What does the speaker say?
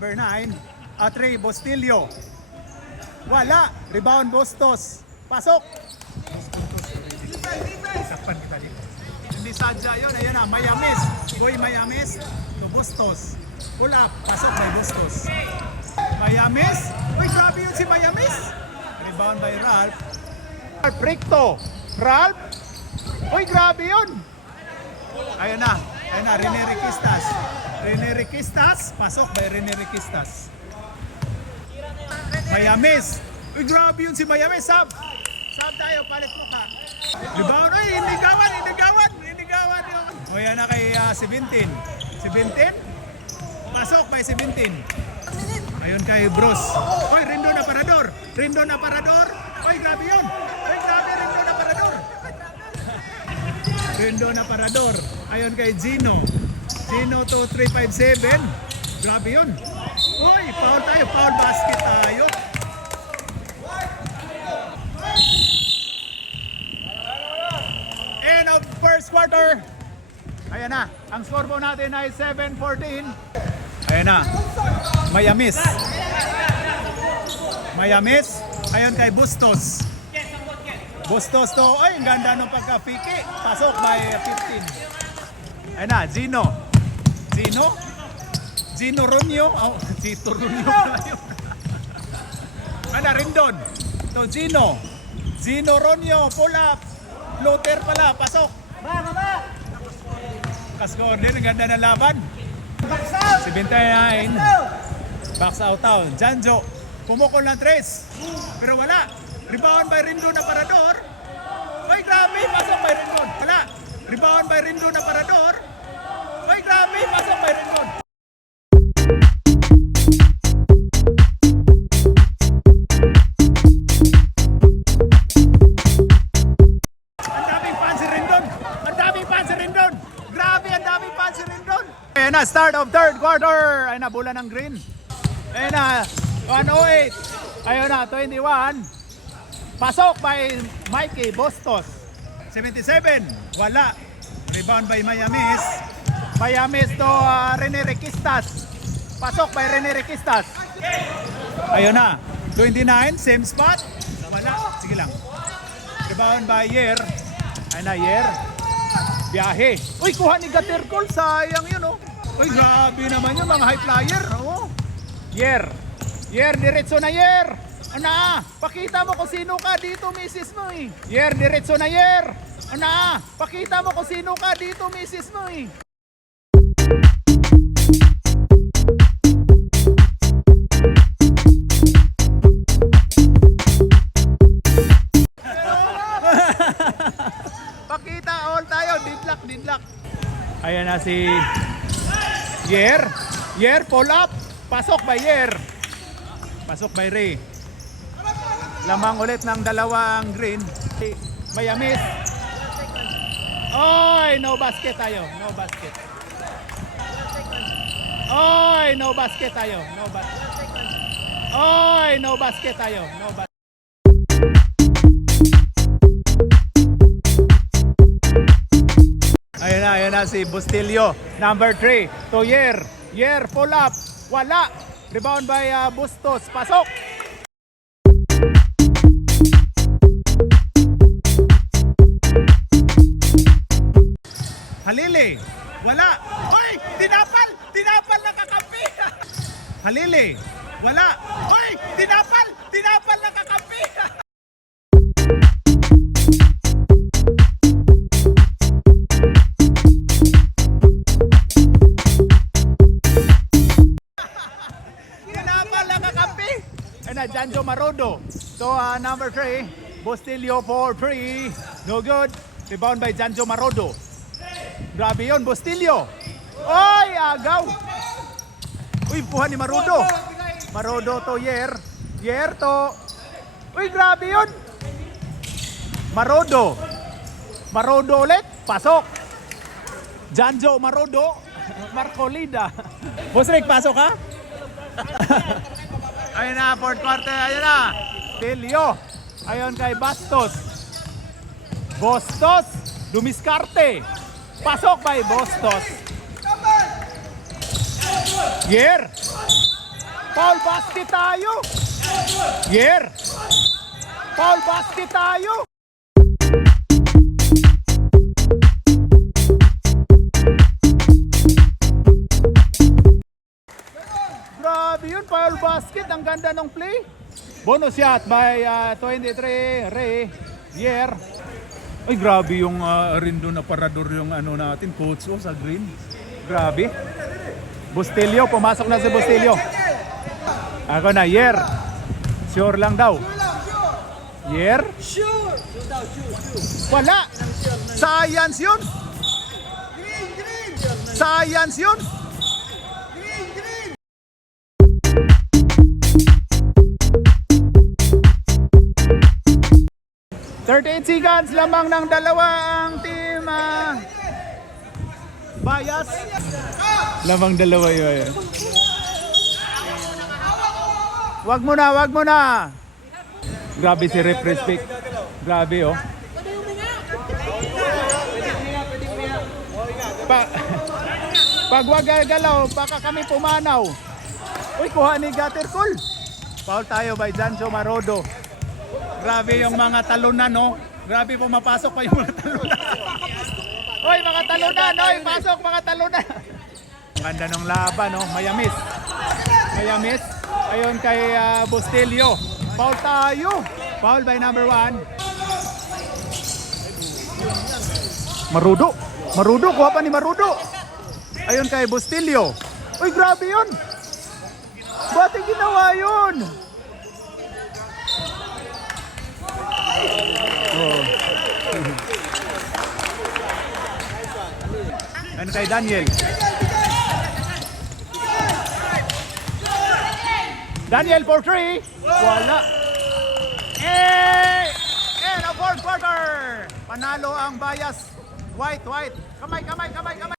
number 9. 3, Bustillo. Wala. Rebound, Bustos. Pasok. Sakpan kita dito. Hindi sadya yun. Ayan na, Mayamis. Boy Mayamis. To Bustos. Pull up. Pasok by Bustos. Mayamis. Uy, grabe yun si Mayamis. Rebound by Ralph. Ricto. Ralph. Uy, grabe yun. Ayan na. Ayan na, Rene Requistas. Rene Requistas. Pasok by Rene Requistas. Mayamis. Uy, grabe yun si Mayamis. Sab tayo, palit mo ka. Rebound. Uy, inigawan yun. O yan na kay 17. 17. Pasok by 17. Ayun kay Bruce. Uy, Rindo na parador. Uy, grabe yun. Uy, grabe, Rindo na parador. Ayun kay Gino. Gino 2357. Grabe yun. Uy, foul tayo. Foul basket tayo. End of first quarter. Ayan na. Ang scoreboard natin ay 7-14. Ayan na. Mayamis. Ayan kay Bustos. Bustos to. Ay, ang ganda ng pagka-piki. Pasok by 15. Ayan na. Gino Runyo. Oh, Gito Runyo pala yun. Ayan na, Rindon. To Gino Runyo. Pull up. Floater pala. Pasok. Kasko din. Ang ganda ng laban. 79. Box out. Janjo. Pumukol ng 3. Pero wala. Rebound by Rindo na parador. Ay, grabe. Pasok by Rindon. Wala. Rebound by Rindo na parador. Ay, grabe. Pasok by Rindon. Ang daming fans si Rindon. Grabe, ang daming fans si Rindon. Ayan na, start of third quarter. Ayan na, bola ng green. Ayan na, 108. Ayan na, 21. Pasok by Mikey Bustos. 77. Wala. Rebound by Mayamis. To Rene Requistas. Pasok by Rene Requistas. Ayun na. 29. Same spot. Wala. Sige lang. Rebound by Yer. Ayun na, Yer. Biyahe. Uy, kuha ni Gatercol. Sayang yun, oh. Uy, grabe naman yun, mga high flyer. Oh. Yer, diretso na Yer. Ana, pakita mo kung sino ka dito, misis mo eh. Yer, diretso na Yer. Ana, pakita mo kung sino ka dito, misis mo eh. Pakita, all tayo, didlak. Ayan na si Yer, pull up. Pasok by Yer. Pasok by Ray. Lamang ulit ng dalawang green. Mayamis. Oy, no basket tayo. No basket. Ayan na si Bustillo. Number 3. To Yer. Pull up. Wala. Rebound by Bustos. Pasok. Halili. Wala. Hoy! Tinapal nakakampi. Halili. Wala. Hoy! Tinapal nakakampi. Janjo Marodo. So number 3, Bustillo for 3. No good. Rebound by Janjo Marodo. Grabe yun, Bustillo. Oy, agaw. Uy, puha ni Marodo. To Yer to. Uy, grabe yun. Marodo ulit. Pasok. Janjo Marodo. Marcolida. Busrik, pasok ha? Ayun na, fourth quarter, ayun na. Telio. Ayun kay Bustos, Dumiskarte. Pasok by Bustos. Yer. Foul basket tayo. Yer. Foul basket tayo. Grabe yun, foul basket. Ang ganda ng play. Bonus shot by 23 Ray Yer. Ay, grabe yung Rindo na parador yung ano natin, coach sa green. Grabe. Bustillo, pumasok na si Bustillo. Ako na, Yer. Sure lang daw. Yer? Sure! Wala. Science yun. Science yun. 38 seconds lamang ng dalawa ang team Bias. Lamang dalawa yun. Wag mo na, wag mo na. Grabe si Rep Respect. Grabe oh. Pag wag galaw, baka kami pumanaw. Uy, kuha ni Gattercool. Foul tayo by Jancho Marodo. Grabe yung mga talunan, no? Grabe pumapasok pa yung mga talunan. Oy, mga talunan! Oy, pasok mga talunan! Ganda ng laban, no? Mayamis. Mayamis. Ayun kay Bustillo. Foul tayo. Foul by number 1. Marudo. Marudo. Kuha pa ni Marudo. Ayun kay Bustillo. Uy, grabe yun. Ba't ginawa yun? Oh. Ano kay Daniel? Daniel for 3. Wala. And a fourth quarter. Panalo ang Bias. White. Kamay.